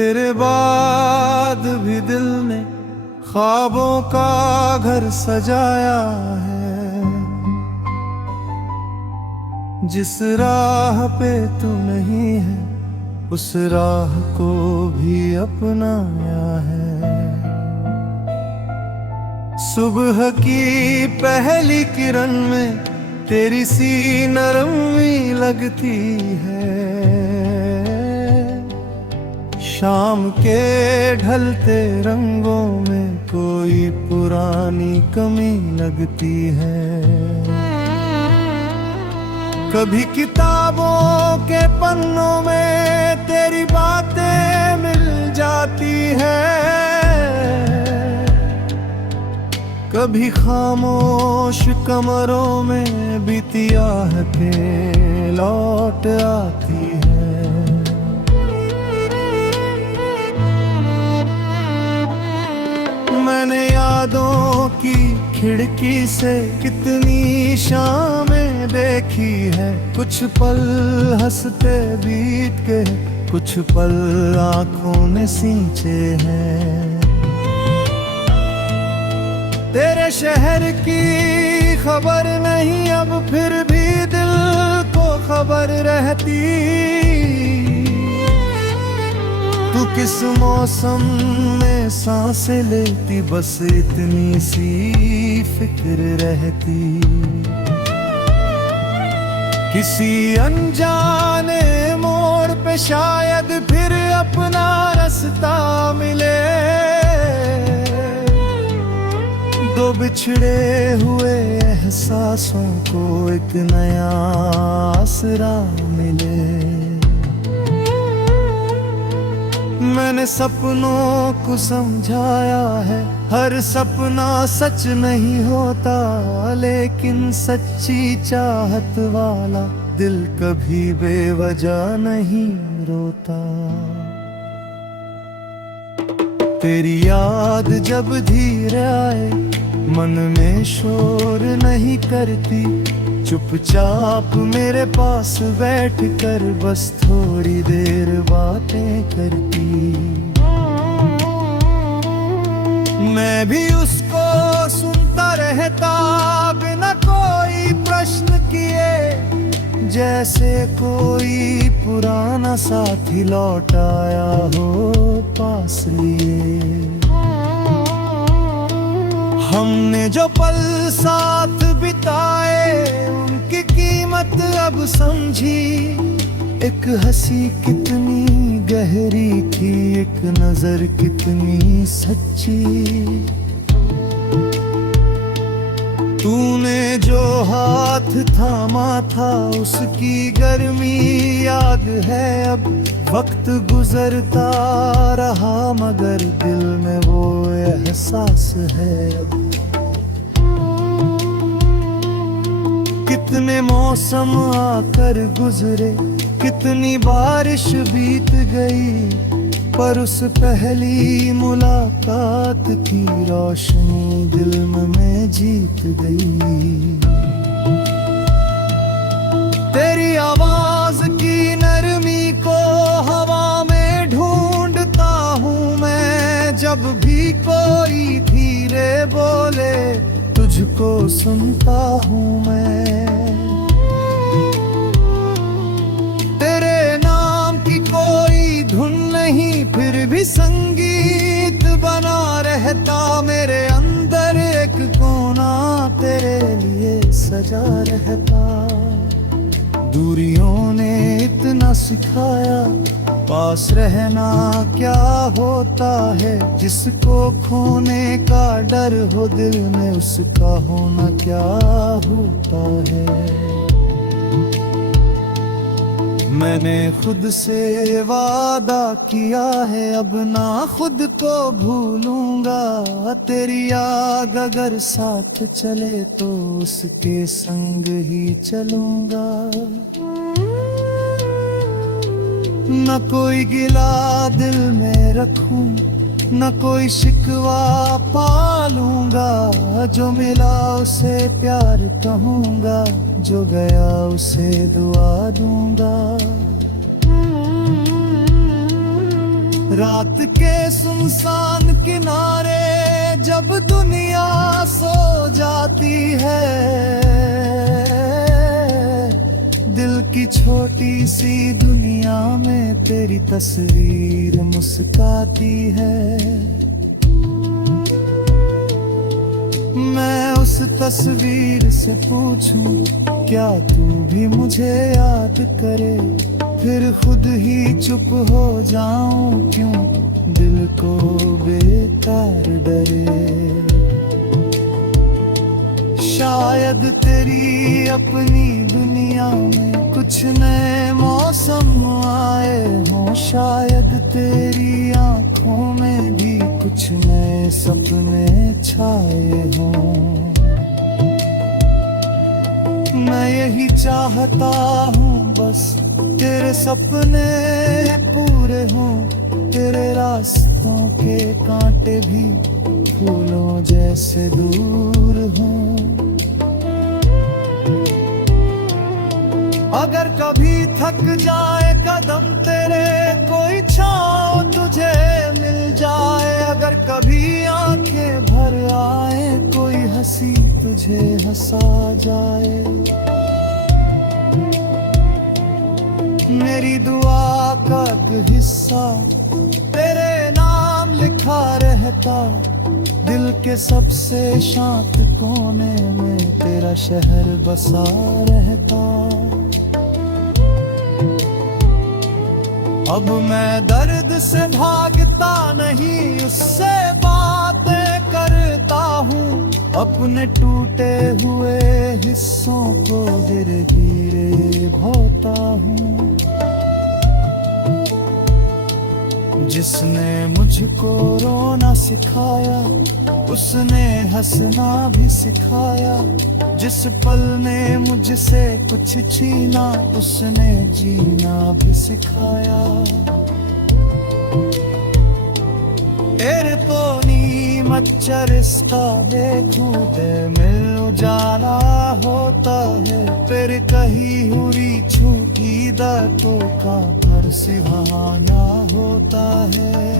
तेरे बाद भी दिल ने ख्वाबों का घर सजाया है। जिस राह पे तू नहीं है उस राह को भी अपनाया है। सुबह की पहली किरण में तेरी सी नरमी लगती है। शाम के ढलते रंगों में कोई पुरानी कमी लगती है। कभी किताबों के पन्नों में तेरी बातें मिल जाती है। कभी खामोश कमरों में बीती आहटें लौट आती है। मैंने यादों की खिड़की से कितनी शामें देखी है। कुछ पल हंसते बीत के कुछ पल आंखों ने सींचे हैं। तेरे शहर की खबर नहीं अब फिर भी दिल को खबर रहती। तू किस मौसम में सांसें लेती बस इतनी सी फिक्र रहती। किसी अनजाने मोड़ पे शायद फिर अपना रास्ता मिले। दो बिछड़े हुए एहसासों को एक नया आसरा मिले। मैंने सपनों को समझाया है हर सपना सच नहीं होता। लेकिन सच्ची चाहत वाला दिल कभी बेवजह नहीं रोता। तेरी याद जब धीरे आए मन में शोर नहीं करती। चुपचाप मेरे पास बैठ कर बस थोड़ी देर बातें करती। मैं भी उसको सुनता रहता बिना कोई प्रश्न किए। जैसे कोई पुराना साथी लौट आया हो पास लिए। हमने जो पल साथ बिताए उनकी कीमत अब समझी। एक हंसी कितनी गहरी थी एक नजर कितनी सच्ची। तूने जो हाथ थामा था उसकी गर्मी याद है अब। वक्त गुजरता रहा मगर दिल में वो एहसास है अब। कितने मौसम आकर गुजरे कितनी बारिश बीत गई। पर उस पहली मुलाकात की रोशनी दिल में मैं जीत गई। तेरी आवाज की नरमी को हवा में ढूंढता हूँ मैं। जब भी कोई धीरे बोले तुझको सुनता हूँ मैं। तेरे नाम की कोई धुन नहीं फिर भी संगीत बना रहता। मेरे अंदर एक कोना तेरे लिए सजा रहता। दूरियों ने इतना सिखाया पास रहना क्या होता है। जिसको खोने का डर हो दिल में उसका होना क्या होता है। मैंने खुद से वादा किया है अब ना खुद को भूलूंगा। तेरी आग अगर साथ चले तो उसके संग ही चलूंगा। न कोई गिला दिल में रखूं न कोई शिकवा पालूंगा। जो मिला उसे प्यार कहूंगा जो गया उसे दुआ दूंगा। रात के सुनसान किनारे जब दुनिया सो जाती है, दिल की छोटी सी दुनिया में तेरी तस्वीर मुस्काती है। मैं उस तस्वीर से पूछूं क्या तू भी मुझे याद करे, फिर खुद ही चुप हो जाऊं क्यों दिल को बेकार डरे। शायद तेरी अपनी दुनिया में कुछ नए मौसम आए हों, शायद तेरी आंखों में भी कुछ नए सपने छाए हों। मैं यही चाहता हूँ बस तेरे सपने पूरे हों, तेरे रास्तों के कांटे भी फूलों जैसे दूर हों। अगर कभी थक जाए कदम तेरे कोई छाँव तुझे मिल जाए, अगर कभी आंखें भर आए कोई हंसी तुझे हंसा जाए, मेरी दुआ का एक हिस्सा तेरे नाम लिखा रहता, दिल के सबसे शांत कोने में तेरा शहर बसा रहता। अब मैं दर्द से भागता नहीं, उससे बातें करता हूँ, अपने टूटे हुए हिस्सों को गिरे गिरे धोता हूँ। जिसने मुझको रोना सिखाया उसने हंसना भी सिखाया, जिस पल ने मुझसे कुछ छीना उसने जीना भी सिखाया। तेरे तो नी मच्छरिस्ता देखूं दे मिल उजाला होता है, फिर कहीं हुरी छूटी दांतों का हर सिहाना होता है।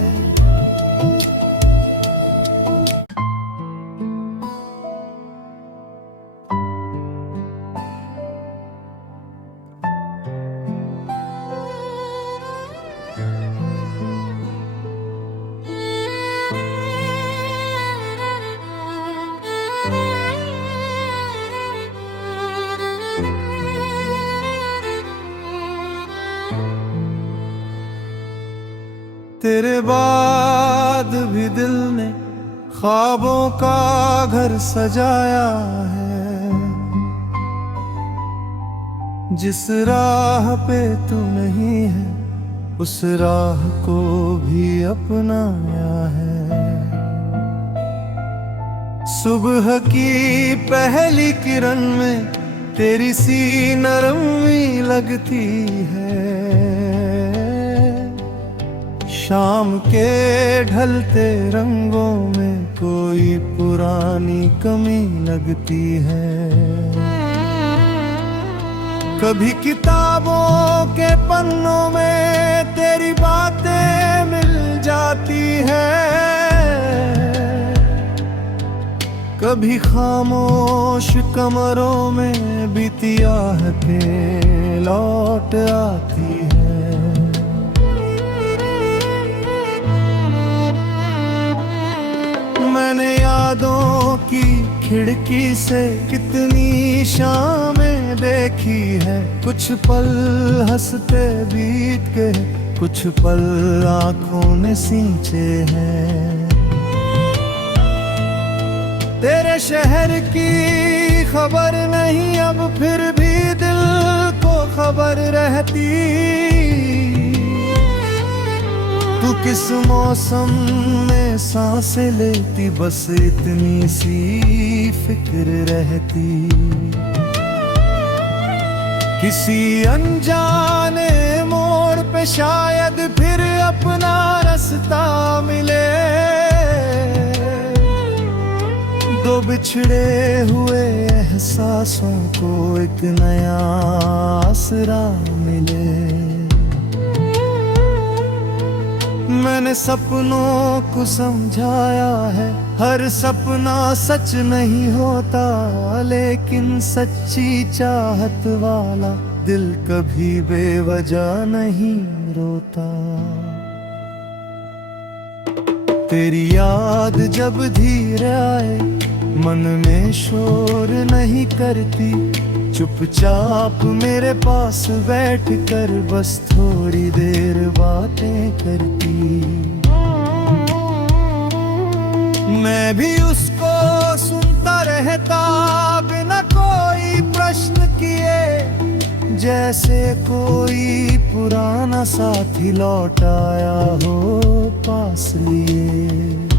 तेरे बाद भी दिल ने ख्वाबों का घर सजाया है, जिस राह पे तू नहीं है उस राह को भी अपनाया है। सुबह की पहली किरण में तेरी सी नरमी लगती है, शाम के ढलते रंगों में कोई पुरानी कमी लगती है। कभी किताबों के पन्नों में तेरी बातें मिल जाती है, कभी खामोश कमरों में बीती आहटें लौट आती है। मैंने यादों की खिड़की से कितनी शामें देखी है, कुछ पल हंसते बीत के कुछ पल आंखों ने सींचे हैं। तेरे शहर की खबर नहीं अब फिर भी दिल को खबर रहती, तू किस मौसम में सांसें लेती बस इतनी सी फिक्र रहती। किसी अनजाने मोड़ पे शायद फिर अपना रास्ता मिले, दो बिछड़े हुए एहसासों को एक नया आसरा मिले। मैं मैंने सपनों को समझाया है, हर सपना सच नहीं होता, लेकिन सच्ची चाहत वाला दिल कभी बेवजह नहीं रोता। तेरी याद जब धीरे आए, मन में शोर नहीं करती, चुपचाप मेरे पास बैठ कर बस थोड़ी देर बातें करती। मैं भी उसको सुनता रहता बिना कोई प्रश्न किए, जैसे कोई पुराना साथी लौट आया हो पास लिए।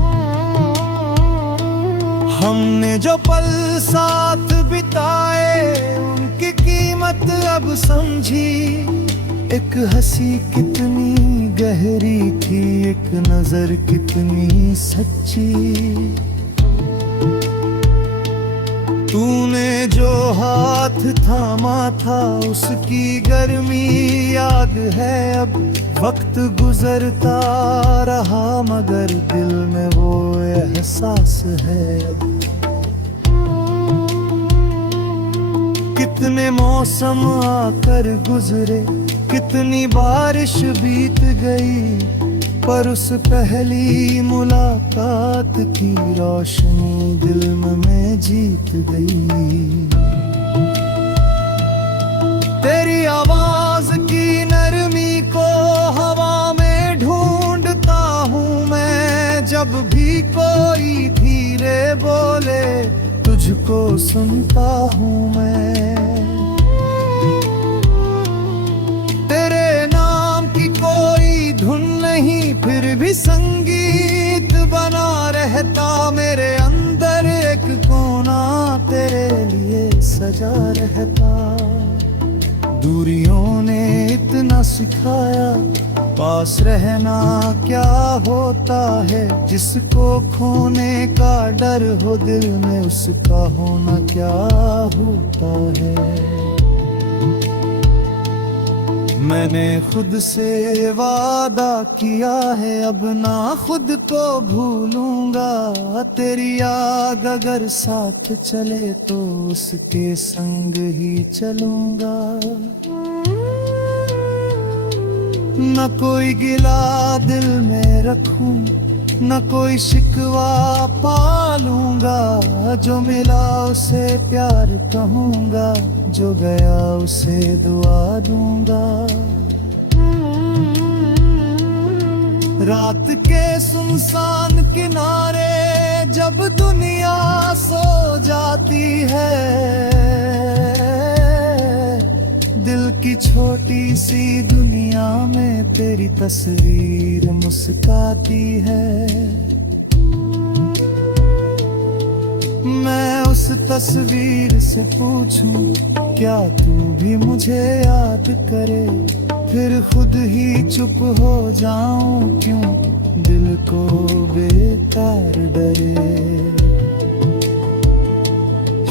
हमने जो पल साथ बिताए उनकी कीमत अब समझी, एक हंसी कितनी गहरी थी, एक नजर कितनी सच्ची। तूने जो हाथ थामा था उसकी गर्मी याद है अब, वक्त गुजरता रहा मगर दिल में वो एहसास है अब। कितने मौसम आकर गुजरे, कितनी बारिश बीत गई, पर उस पहली मुलाकात की रोशनी दिल में जीत गई। तेरी आवाज की नरमी को हवा में ढूंढता हूँ मैं, जब भी कोई धीरे बोले तुझको सुनता हूँ मैं। तेरे नाम की कोई धुन नहीं, फिर भी संगीत बना रहता मेरे अंदर, एक कोना तेरे लिए सजा रहता। दूरियों ने इतना सिखाया, पास रहना क्या होता है, जिसको खोने का डर हो दिल में उसका होना क्या होता है। मैंने खुद से वादा किया है, अब ना खुद को भूलूंगा, तेरी याद अगर साथ चले तो उसके संग ही चलूंगा। न कोई गिला दिल में रखूं, न कोई शिकवा पालूंगा, जो मिला उसे प्यार कहूंगा, जो गया उसे दुआ दूंगा। रात के सुनसान किनारे जब दुनिया सो जाती है, दिल की छोटी सी दुनिया में तेरी तस्वीर मुस्काती है। मैं उस तस्वीर से पूछूं क्या तू भी मुझे याद करे, फिर खुद ही चुप हो जाऊं क्यों दिल को बेकार डरे।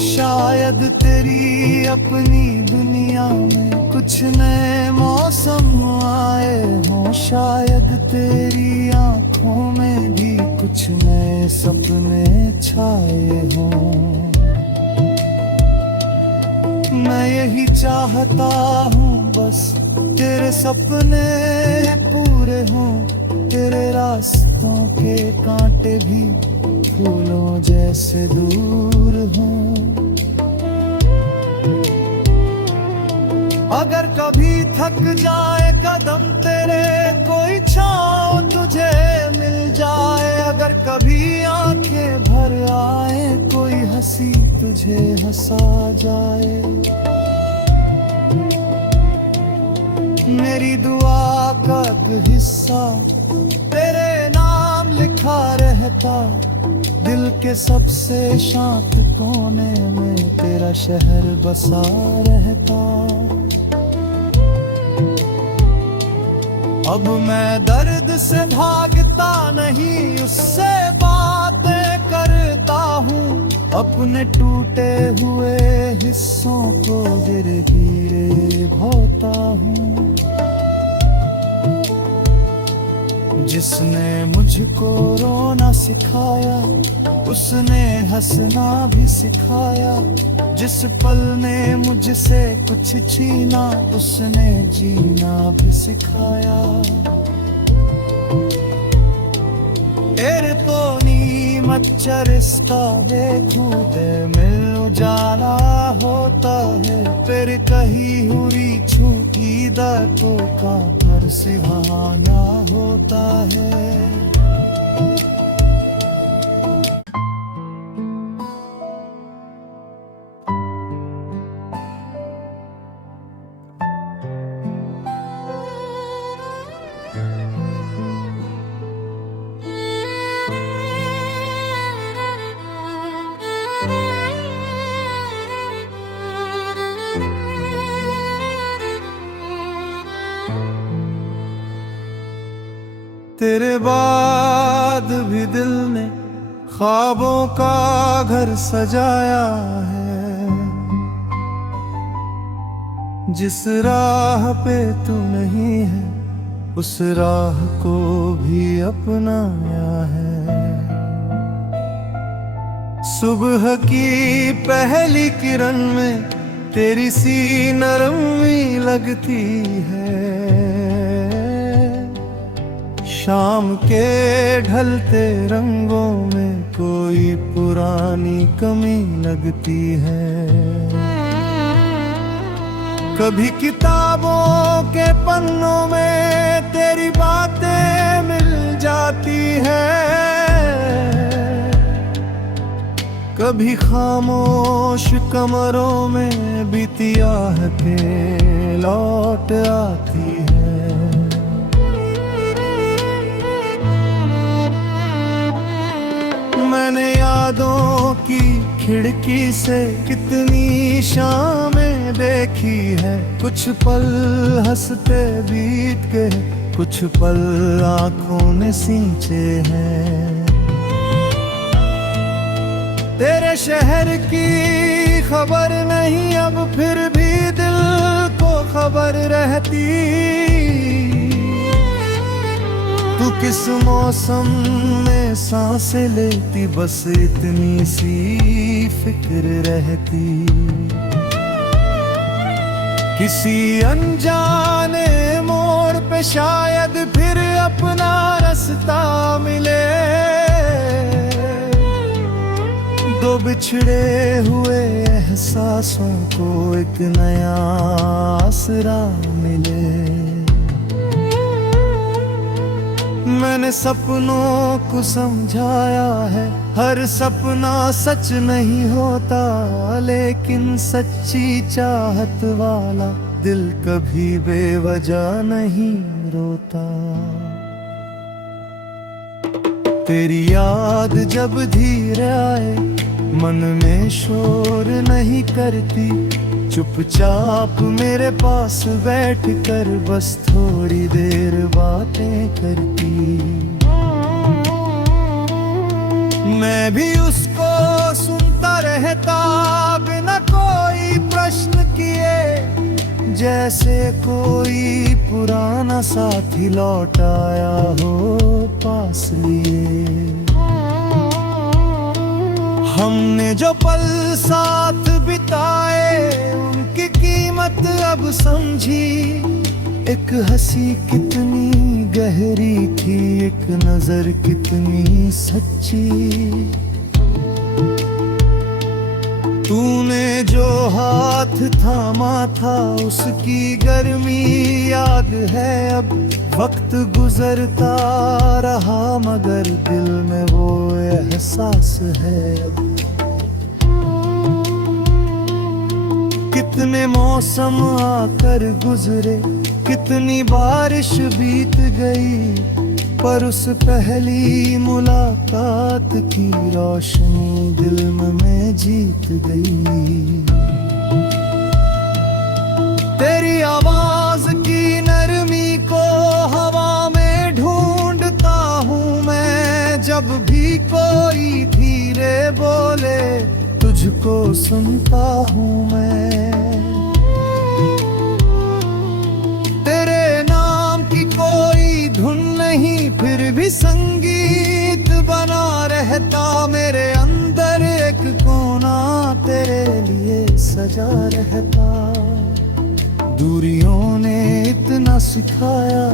शायद तेरी अपनी दुनिया में कुछ नए मौसम आए हों, शायद तेरी आंखों में भी कुछ नए सपने छाए हों। मैं यही चाहता हूँ बस तेरे सपने पूरे हों, तेरे रास्तों के कांटे भी फूलों जैसे दूर हों। अगर कभी थक जाए कदम तेरे, कोई छाँव तुझे मिल जाए, अगर कभी आंखें भर आए, कोई हंसी तुझे हंसा जाए। मेरी दुआ का हिस्सा तेरे नाम लिखा रहता, दिल के सबसे शांत कोने में तेरा शहर बसा रहता। अब मैं दर्द से भागता नहीं, उससे बातें करता हूँ, अपने टूटे हुए हिस्सों को धीरे धीरे धोता हूँ। जिसने मुझको रोना सिखाया उसने हंसना भी सिखाया। जिस पल ने मुझसे कुछ छीना उसने जीना भी सिखाया। तेरे तो मच्छर इसका देखूदे मिल उजाला होता है। फिर कहीं हुरी छूटी दांतों का हर सुहाना होता है। तेरे बाद भी दिल ने ख्वाबों का घर सजाया है। जिस राह पे तू नहीं है उस राह को भी अपनाया है। सुबह की पहली किरण में तेरी सी नरमी लगती है। शाम के ढलते रंगों में कोई पुरानी कमी लगती है। कभी किताबों के पन्नों में तेरी बातें मिल जाती है। कभी खामोश कमरों में बीती आहटें लौट आती है। मैंने यादों की खिड़की से कितनी शामें देखी है। कुछ पल हंसते बीत के कुछ पल आंखों ने सींचे हैं। तेरे शहर की खबर नहीं अब फिर भी दिल को खबर रहती। तू किस मौसम में सांसें लेती बस इतनी सी फिक्र रहती। किसी अनजाने मोड़ पे शायद फिर अपना रास्ता मिले। दो बिछड़े हुए एहसासों को एक नया आसरा मिले। मैंने सपनों को समझाया है हर सपना सच नहीं होता। लेकिन सच्ची चाहत वाला दिल कभी बेवजह नहीं रोता। तेरी याद जब धीरे आए मन में शोर नहीं करती। चुपचाप मेरे पास बैठ कर बस थोड़ी देर बातें करती। मैं भी उसको सुनता रहता बिना कोई प्रश्न किए। जैसे कोई पुराना साथी लौट आया हो पास लिए। हमने जो पल साथ बिताए उनकी कीमत अब समझी। एक हंसी कितनी गहरी थी एक नजर कितनी सच्ची। तूने जो हाथ थामा था उसकी गर्मी याद है अब। वक्त गुजरता रहा मगर दिल में वो एहसास है अब। कितने मौसम आकर गुजरे कितनी बारिश बीत गई। पर उस पहली मुलाकात की रोशनी दिल में जीत गई। तेरी आवाज की नरमी को हवा में ढूंढता हूँ मैं। जब भी कोई धीरे बोले तुझको सुनता हूँ मैं। तेरे नाम की कोई धुन नहीं फिर भी संगीत बना रहता मेरे अंदर एक कोना तेरे लिए सजा रहता। दूरियों ने इतना सिखाया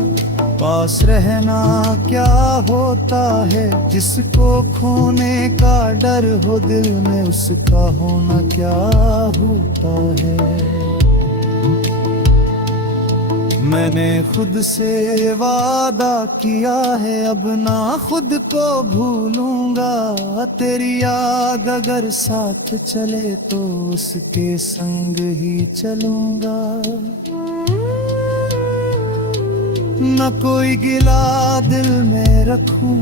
पास रहना क्या होता है, जिसको खोने का डर हो दिल में उसका होना क्या होता है। मैंने खुद से वादा किया है अब ना खुद को भूलूंगा, तेरी आग अगर साथ चले तो उसके संग ही चलूंगा। न कोई गिला दिल में रखूं,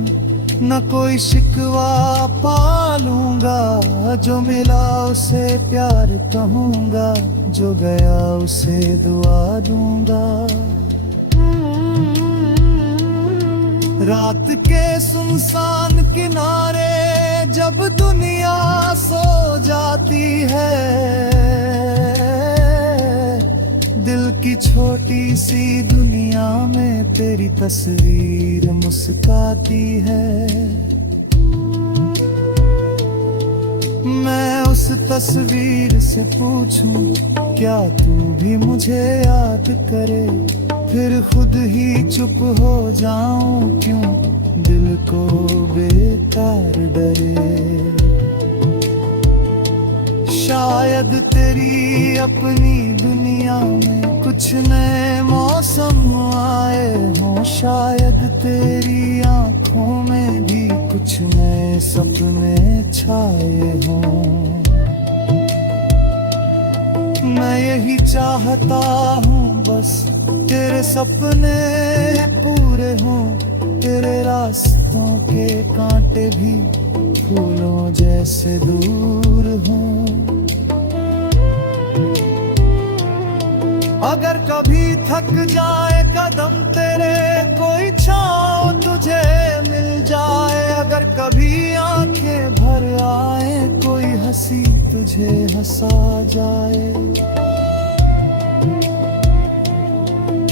न कोई शिकवा पालूंगा, जो मिला उसे प्यार कहूंगा, जो गया उसे दुआ दूंगा। रात के सुनसान किनारे जब दुनिया सो जाती है, दिल की छोटी सी दुनिया में तेरी तस्वीर मुस्काती है। मैं उस तस्वीर से पूछूं क्या तू भी मुझे याद करे, फिर खुद ही चुप हो जाऊं क्यों दिल को बेकार डरे। शायद तेरी अपनी दुनिया में कुछ नए मौसम आए हों, शायद तेरी आंखों में भी कुछ नए सपने छाए हों। मैं यही चाहता हूँ बस तेरे सपने पूरे हों, तेरे रास्तों के कांटे भी फूलों जैसे दूर हों। अगर कभी थक जाए कदम तेरे कोई छाँव तुझे मिल जाए, अगर कभी आंखें भर आए कोई हंसी तुझे हंसा जाए,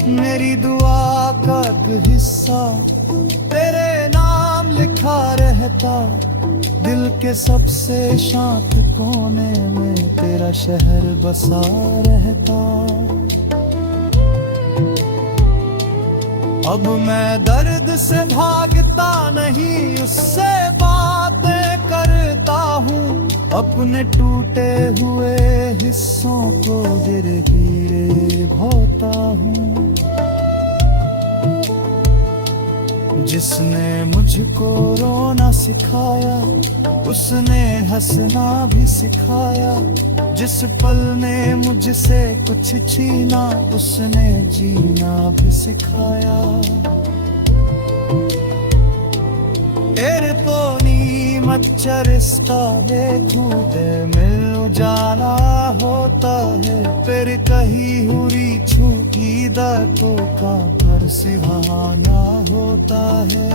मेरी दुआ का एक हिस्सा तेरे नाम लिखा रहता, दिल के सबसे शांत कोने में तेरा शहर बसा रहता। अब मैं दर्द से भागता नहीं उससे बातें करता हूँ, अपने टूटे हुए हिस्सों को धीरे धीरे भोता हूँ। जिसने मुझको रोना सिखाया उसने हंसना भी सिखाया, जिस पल ने मुझसे कुछ छीना उसने जीना भी सिखाया। तेरे तो नी मच्छर इसका देखूं दे मिल उजाला होता है, फिर कहीं हुरी छूटी दांतों का घर सुहाना होता है।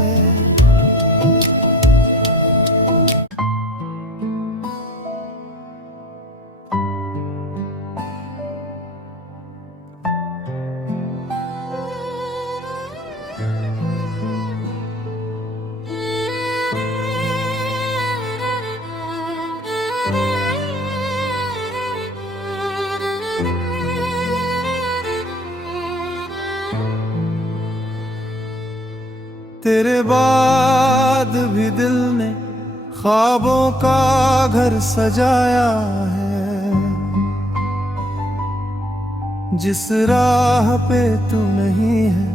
तेरे बाद भी दिल ने ख्वाबों का घर सजाया है, जिस राह पे तू नहीं है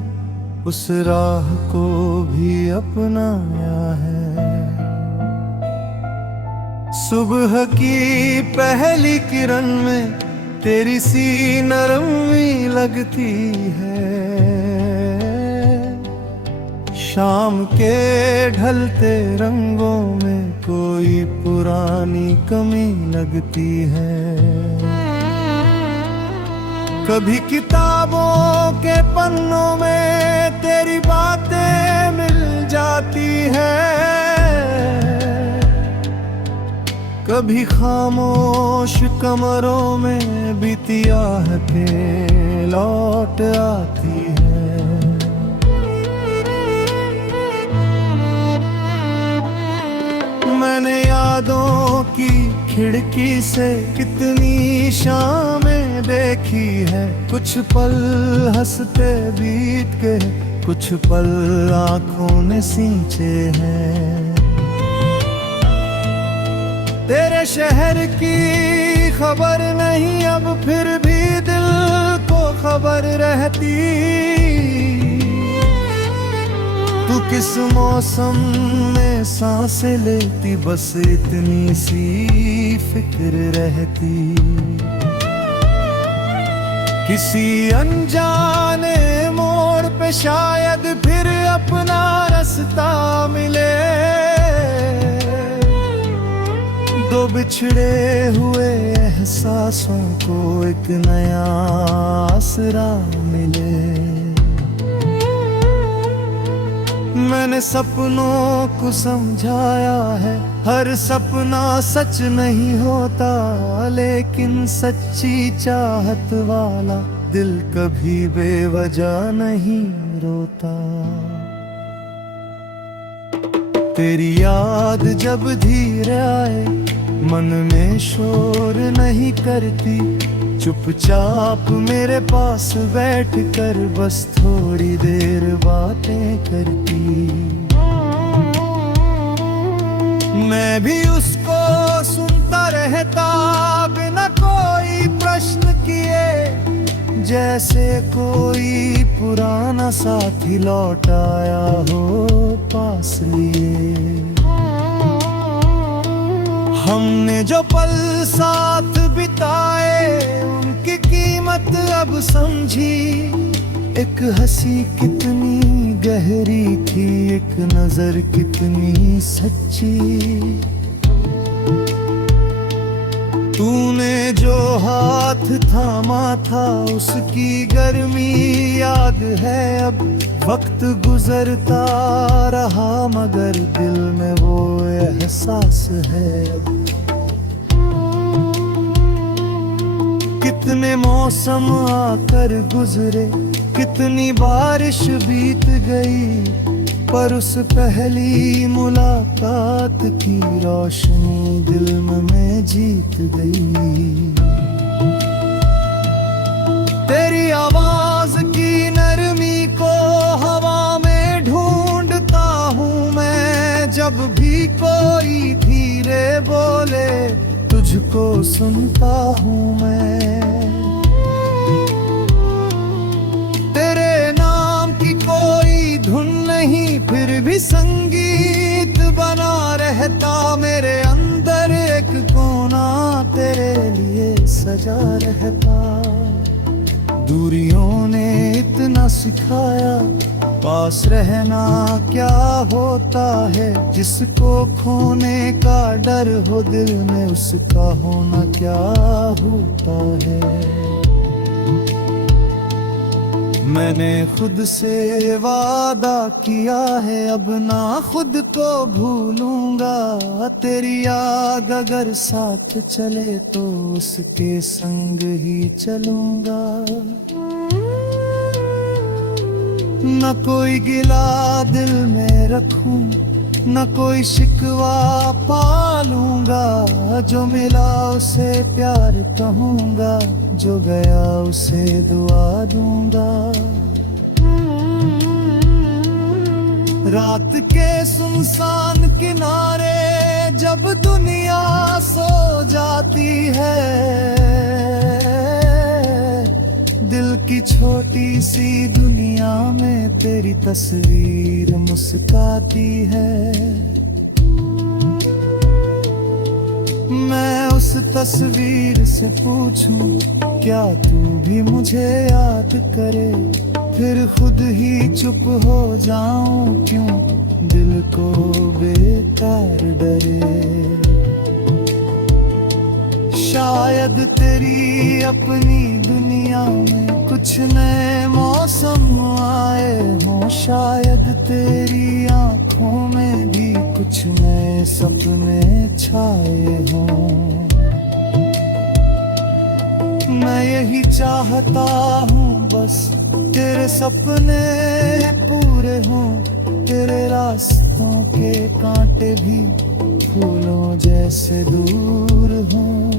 उस राह को भी अपनाया है। सुबह की पहली किरण में तेरी सी नरमी लगती है, शाम के ढलते रंगों में कोई पुरानी कमी लगती है। कभी किताबों के पन्नों में तेरी बातें मिल जाती है, कभी खामोश कमरों में बीती आहटें लौट आती है। मैंने यादों की खिड़की से कितनी शामें देखी है, कुछ पल हंसते बीत के, कुछ पल आंखों ने सींचे हैं। तेरे शहर की खबर नहीं अब फिर भी दिल को खबर रहती, तू किस मौसम में सांसें लेती, बस इतनी सी फिक्र रहती। किसी अनजाने मोड़ पे शायद फिर अपना रास्ता मिले, दो बिछड़े हुए एहसासों को एक नया आसरा मिले। मैंने सपनों को समझाया है, हर सपना सच नहीं होता, लेकिन सच्ची चाहत वाला दिल कभी बेवजह नहीं रोता। तेरी याद जब धीरे आए मन में शोर नहीं करती, चुपचाप मेरे पास बैठ कर बस थोड़ी देर बातें करती। मैं भी उसको सुनता रहता बिना कोई प्रश्न किए, जैसे कोई पुराना साथी लौट आया हो पास लिए। हमने जो पल साथ बिताए उनकी कीमत अब समझी, एक हंसी कितनी गहरी थी, एक नजर कितनी सच्ची। तूने जो हाथ थामा था उसकी गर्मी याद है अब, वक्त गुजरता रहा मगर दिल में वो एहसास है अब। कितने मौसम आकर गुजरे, कितनी बारिश बीत गई, पर उस पहली मुलाकात की रोशनी दिल में जीत गई। तेरी आवाज की नरमी को हवा में ढूंढता हूँ मैं, जब भी कोई धीरे बोले तुझको सुनता हूँ मैं। तेरे नाम की कोई धुन नहीं फिर भी संगीत बना रहता, मेरे अंदर एक कोना तेरे लिए सजा रहता। दूरियों ने इतना सिखाया पास रहना क्या होता है, जिसको खोने का डर हो दिल में उसका होना क्या होता है। मैंने खुद से वादा किया है अब ना खुद को भूलूंगा, तेरी याद अगर साथ चले तो उसके संग ही चलूंगा। न कोई गिला दिल में रखूं, न कोई शिकवा पालूंगा, जो मिला उसे प्यार कहूंगा, जो गया उसे दुआ दूंगा। रात के सुनसान किनारे जब दुनिया सो जाती है, दिल की छोटी सी दुनिया में तेरी तस्वीर मुस्काती है। मैं उस तस्वीर से पूछूं क्या तू भी मुझे याद करे, फिर खुद ही चुप हो जाऊं क्यों दिल को बेकार डरे। शायद तेरी अपनी दुनिया में कुछ नए मौसम आए हों, शायद तेरी आंखों में भी कुछ नए सपने छाए हों। मैं यही चाहता हूँ बस तेरे सपने पूरे हों, तेरे रास्तों के कांटे भी फूलों जैसे दूर हूँ।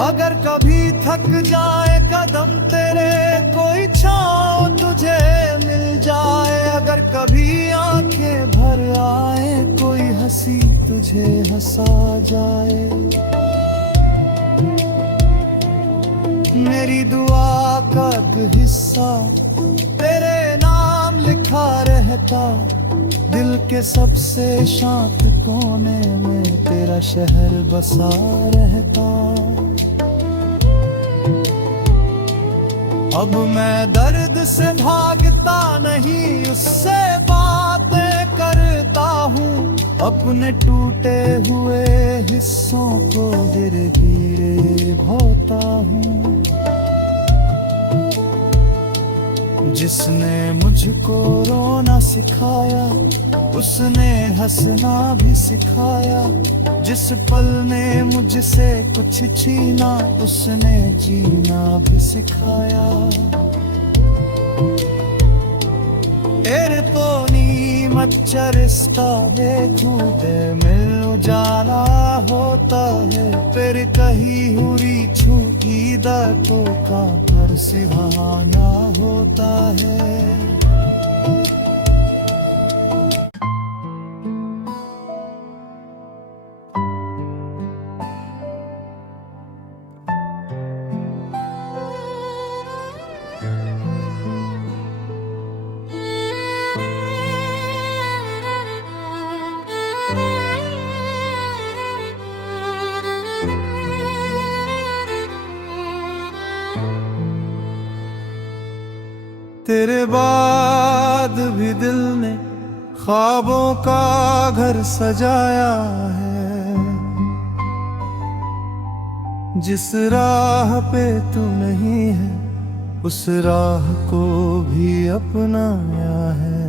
अगर कभी थक जाए कदम तेरे, कोई छाँव तुझे मिल जाए। अगर कभी आंखें भर आए, कोई हंसी तुझे हंसा जाए। मेरी दुआ का एक हिस्सा तेरे नाम लिखा रहता, दिल के सबसे शांत कोने में तेरा शहर बसा रहता। अब मैं दर्द से भागता नहीं, उससे बातें करता हूँ। अपने टूटे हुए हिस्सों को धीरे धीरे धोता हूँ। जिसने मुझको रोना सिखाया, उसने हंसना भी सिखाया। जिस पल ने मुझसे कुछ छीना, उसने जीना भी सिखाया। तेरे तो नी मच्छरिस्ता देखूं दे मिल उजाला होता है। फिर कहीं हुरी छूटी दांतों का हर सिहाना होता है। तेरे बाद भी दिल ने ख्वाबों का घर सजाया है। जिस राह पे तू नहीं है, उस राह को भी अपनाया है।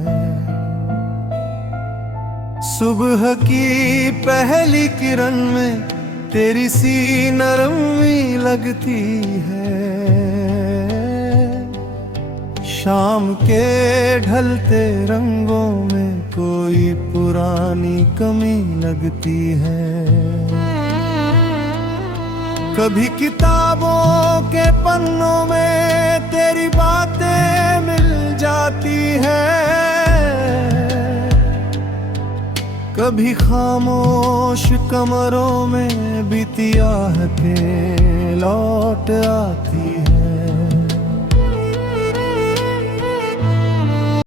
सुबह की पहली किरण में तेरी सी नरमी लगती है। शाम के ढलते रंगों में कोई पुरानी कमी लगती है। कभी किताबों के पन्नों में तेरी बातें मिल जाती है। कभी खामोश कमरों में बीती आहटें लौट आती